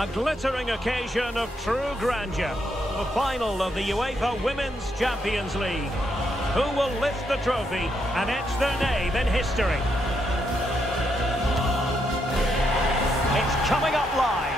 A glittering occasion of true grandeur. The final of the UEFA Women's Champions League. Who will lift the trophy and etch their name in history? It's coming up live.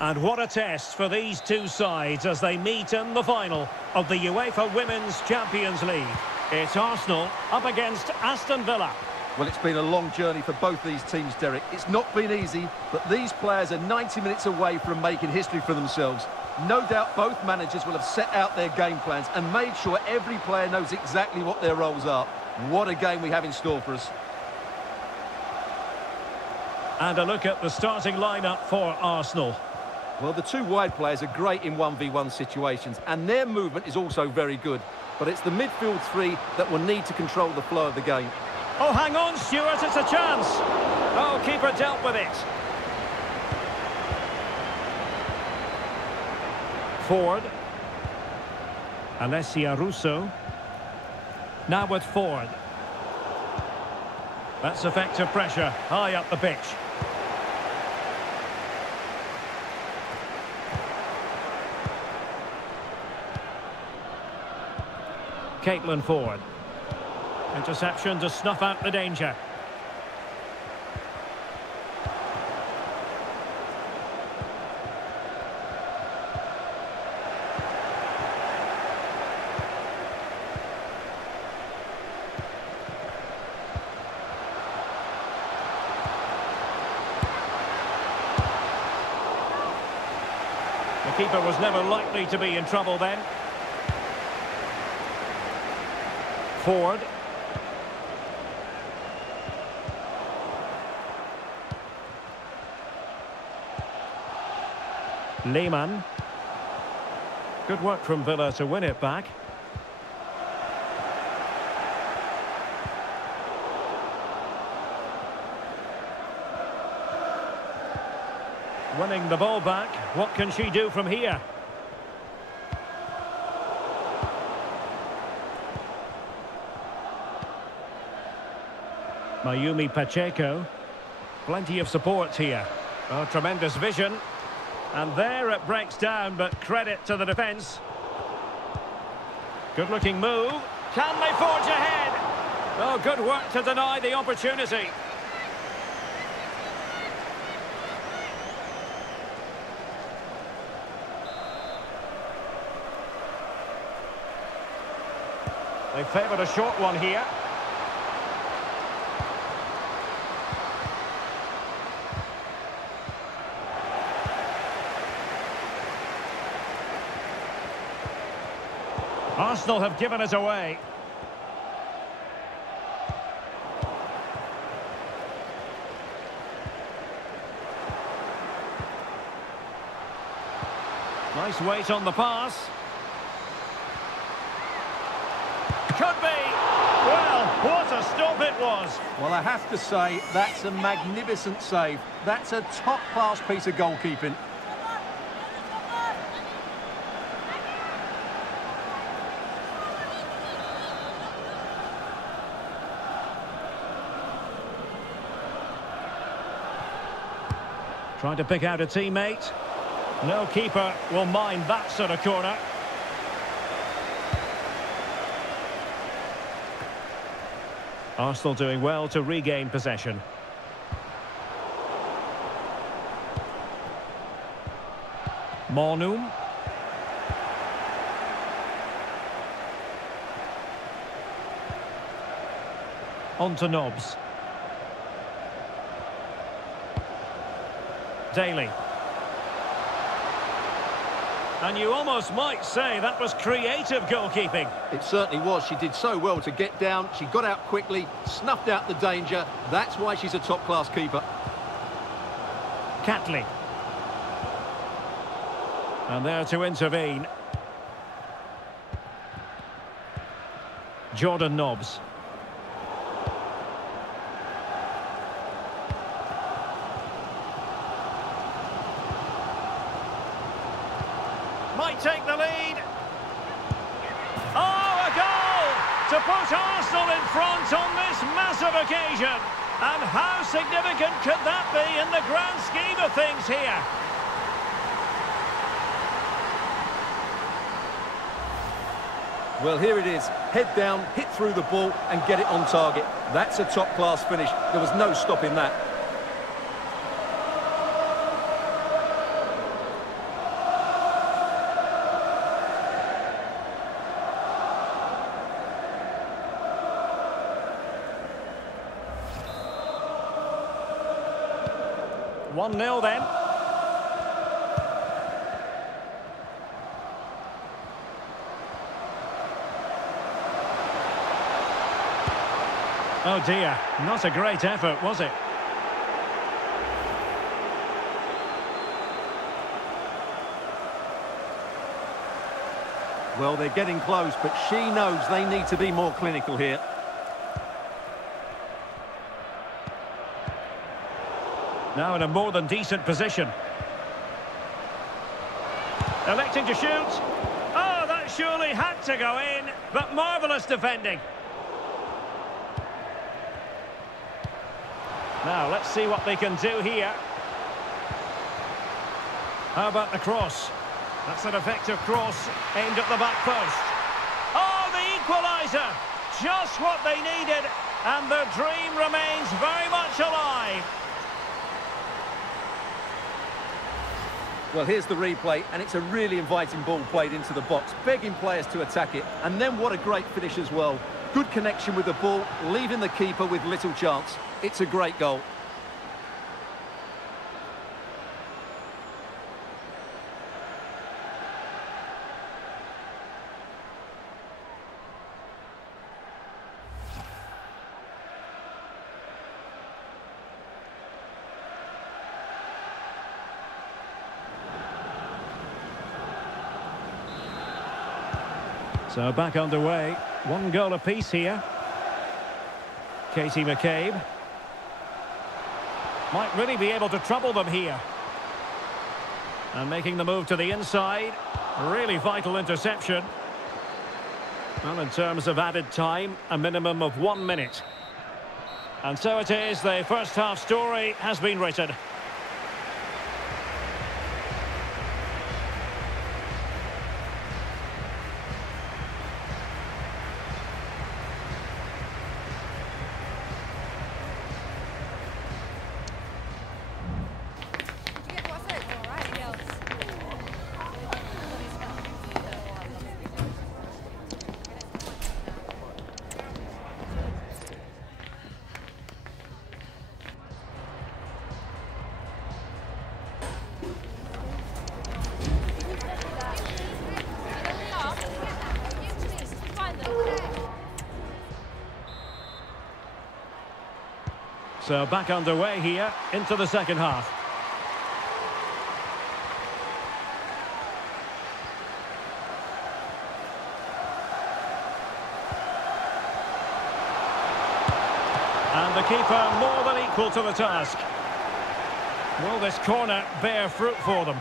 And what a test for these two sides as they meet in the final of the UEFA Women's Champions League. It's Arsenal up against Aston Villa. Well, it's been a long journey for both these teams, Derek. It's not been easy, but these players are 90 minutes away from making history for themselves. No doubt both managers will have set out their game plans and made sure every player knows exactly what their roles are. What a game we have in store for us. And a look at the starting lineup for Arsenal. Well, the two wide players are great in 1v1 situations, and their movement is also very good. But it's the midfield three that will need to control the flow of the game. Oh, hang on, Stuart, it's a chance. Oh, keeper dealt with it. Ford. Alessia Russo. Now with Ford. That's effective pressure, high up the pitch. Caitlin Ford. Interception to snuff out the danger. The keeper was never likely to be in trouble then. Ford. Lehmann. Good work from Villa to win it back. Winning the ball back. What can she do from here? Mayumi Pacheco. Plenty of support here. Oh, tremendous vision. And there it breaks down, but credit to the defence. Good looking move. Can they forge ahead? Oh, good work to deny the opportunity. They favoured a short one here. Arsenal have given it away. Nice weight on the pass. Could be. Well, what a stop it was. Well, I have to say, that's a magnificent save. That's a top-class piece of goalkeeping. Trying to pick out a teammate. No keeper will mind that sort of corner. Arsenal doing well to regain possession. Mornum. On to Nobbs. Daly. And you almost might say that was creative goalkeeping. It certainly was. She did so well to get down. She got out quickly, snuffed out the danger. That's why she's a top-class keeper. Catley. And there to intervene. Jordan Nobbs. Might take the lead. Oh, a goal to put Arsenal in front on this massive occasion. And how significant could that be in the grand scheme of things here? Well, here it is. Head down, hit through the ball and get it on target. That's a top-class finish. There was no stopping that. One 0 then. Oh dear, not a great effort, was it? Well, they're getting close, but she knows they need to be more clinical here. Now in a more than decent position. Electing to shoot. Oh, that surely had to go in, but marvellous defending. Now, let's see what they can do here. How about the cross? That's an effective cross aimed at the back post. Oh, the equaliser! Just what they needed, and the dream remains very much alive. Well, here's the replay, and it's a really inviting ball played into the box, begging players to attack it. And then what a great finish as well. Good connection with the ball, leaving the keeper with little chance. It's a great goal. So back underway. One goal apiece here. Katie McCabe. Might really be able to trouble them here. And making the move to the inside. Really vital interception. Well, in terms of added time, a minimum of 1 minute. And so it is, the first half story has been written. So back underway here into the second half. And the keeper more than equal to the task. Will this corner bear fruit for them?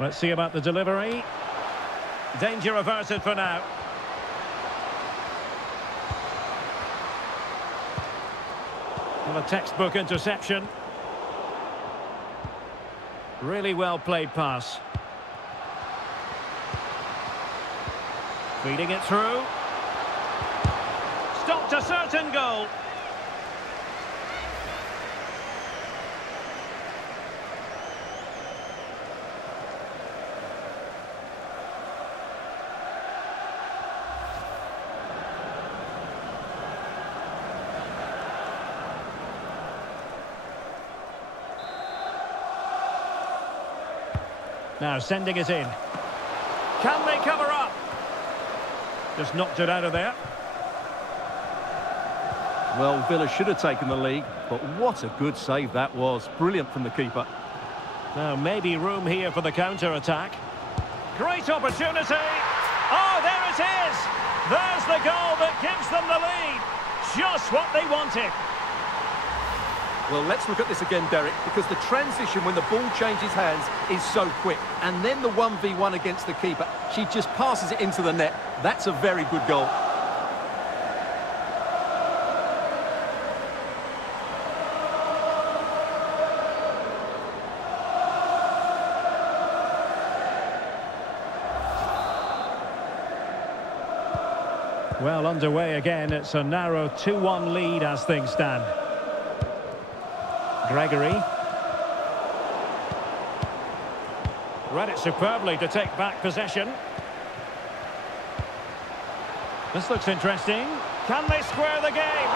Let's see about the delivery. Danger averted for now. Well, a textbook interception. Really well played pass. Feeding it through. Stopped a certain goal. Now sending it in. Can they cover up? Just knocked it out of there. Well, Villa should have taken the lead, but what a good save that was. Brilliant from the keeper. Now maybe room here for the counter-attack. Great opportunity. Oh, there it is. There's the goal that gives them the lead. Just what they wanted. Well, let's look at this again, Derek, because the transition when the ball changes hands is so quick. And then the 1v1 against the keeper, she just passes it into the net. That's a very good goal. Well, underway again. It's a narrow 2-1 lead as things stand. Gregory. Read it superbly to take back possession. This looks interesting. Can they square the game?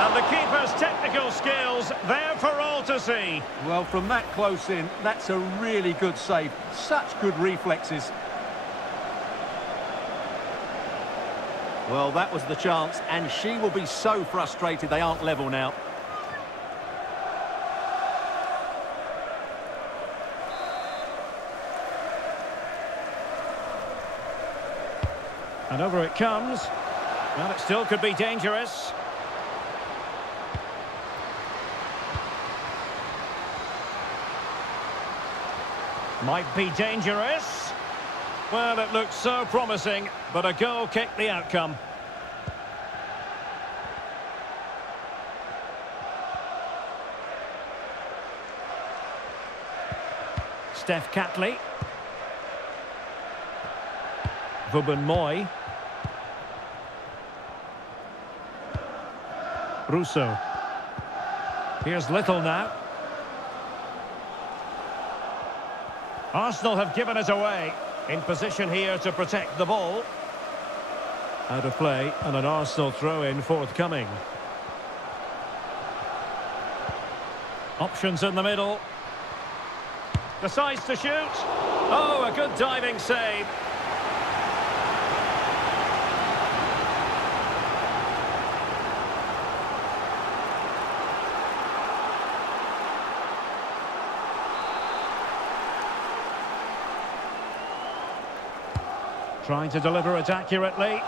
And the keeper's technical skills there for all to see. Well, from that close in, that's a really good save. Such good reflexes. Well, that was the chance, and she will be so frustrated they aren't level now. And over it comes. Well, it still could be dangerous. Might be dangerous. Well, it looked so promising, but a goal kicked the outcome. Steph Catley. Vubben-Moy. Russo. Here's Little now. Arsenal have given it away. In position here to protect the ball. Out of play and an Arsenal throw-in forthcoming. Options in the middle. Decides to shoot. Oh, a good diving save. Trying to deliver it accurately.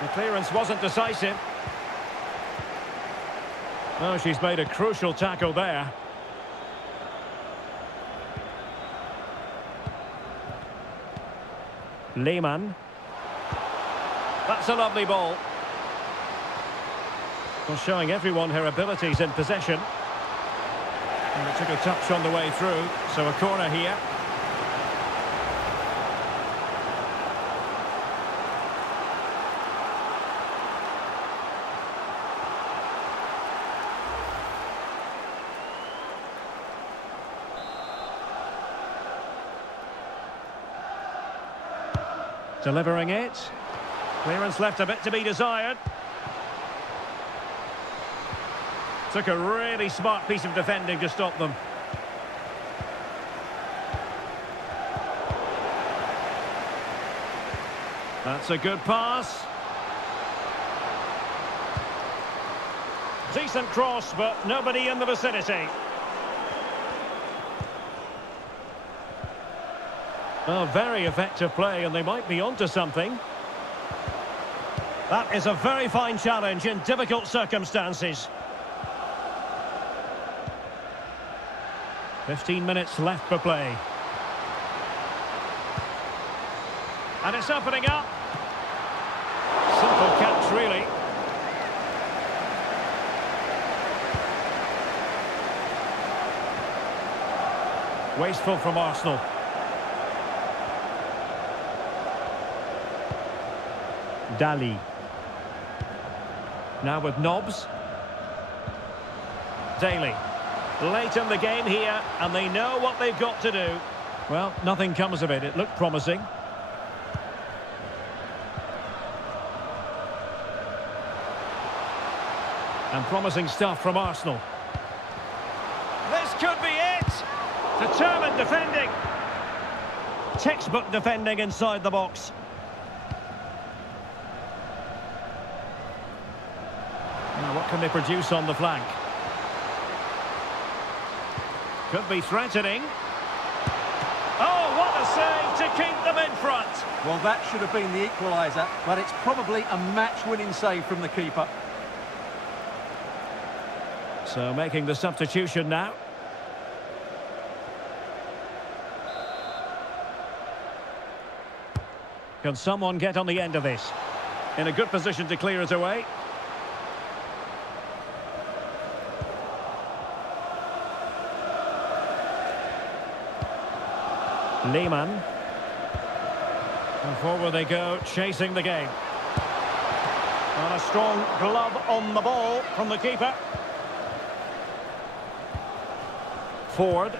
The clearance wasn't decisive. Oh, she's made a crucial tackle there. Lehmann. That's a lovely ball. Well, showing everyone her abilities in possession. And it took a touch on the way through, so a corner here. Delivering it. Clearance left a bit to be desired. Took a really smart piece of defending to stop them. That's a good pass. Decent cross, but nobody in the vicinity. Oh, very effective play, and they might be onto something. That is a very fine challenge in difficult circumstances. 15 minutes left for play. And it's opening up. Simple catch, really. Wasteful from Arsenal. Daly. Now with Nobbs. Daly. Late in the game here, and they know what they've got to do. Well, nothing comes of it. It looked promising. And promising stuff from Arsenal. This could be it! Determined defending. Textbook defending inside the box. Now, what can they produce on the flank? Could be threatening. Oh, what a save to keep them in front. Well, that should have been the equaliser, but it's probably a match-winning save from the keeper. So making the substitution now. Can someone get on the end of this? In a good position to clear it away. Lehmann. And forward they go, chasing the game. And a strong glove on the ball from the keeper. Ford.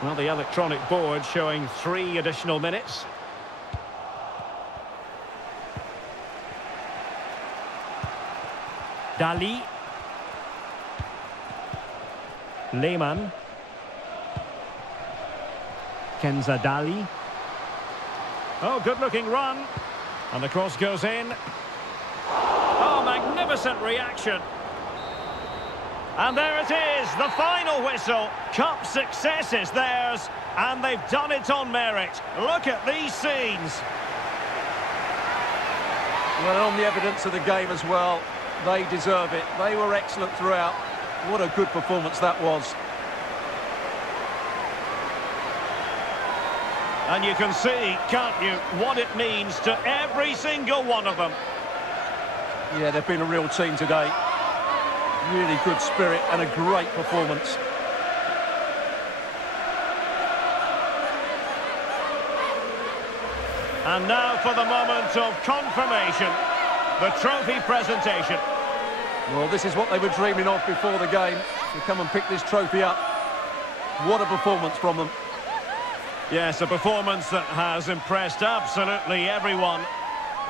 Well, the electronic board showing 3 additional minutes. Dali. Lehmann. Kenza Dali. Oh, good-looking run. And the cross goes in. Oh, magnificent reaction. And there it is, the final whistle. Cup success is theirs, and they've done it on merit. Look at these scenes. Well, on the evidence of the game as well, they deserve it. They were excellent throughout. What a good performance that was. And you can see, can't you, what it means to every single one of them. Yeah, they've been a real team today. Really good spirit and a great performance. And now for the moment of confirmation, the trophy presentation. Well, this is what they were dreaming of before the game, to come and pick this trophy up. What a performance from them. Yes, a performance that has impressed absolutely everyone.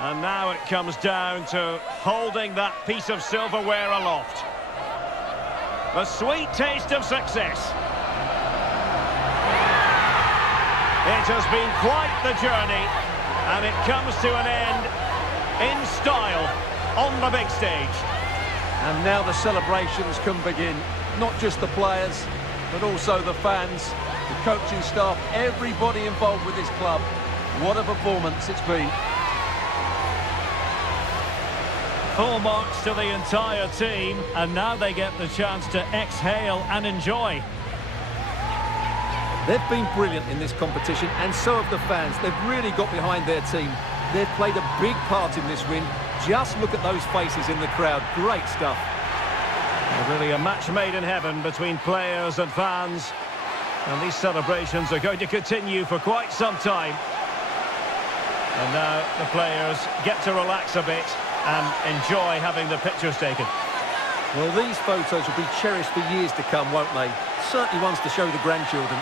And now it comes down to holding that piece of silverware aloft. The sweet taste of success. It has been quite the journey, and it comes to an end in style on the big stage. And now the celebrations can begin. Not just the players, but also the fans, the coaching staff, everybody involved with this club. What a performance it's been. Full marks to the entire team, and now they get the chance to exhale and enjoy. They've been brilliant in this competition, and so have the fans. They've really got behind their team. They've played a big part in this win. Just look at those faces in the crowd. Great stuff. Really a match made in heaven between players and fans. And these celebrations are going to continue for quite some time. And now the players get to relax a bit and enjoy having the pictures taken. Well, these photos will be cherished for years to come, won't they? Certainly ones to show the grandchildren.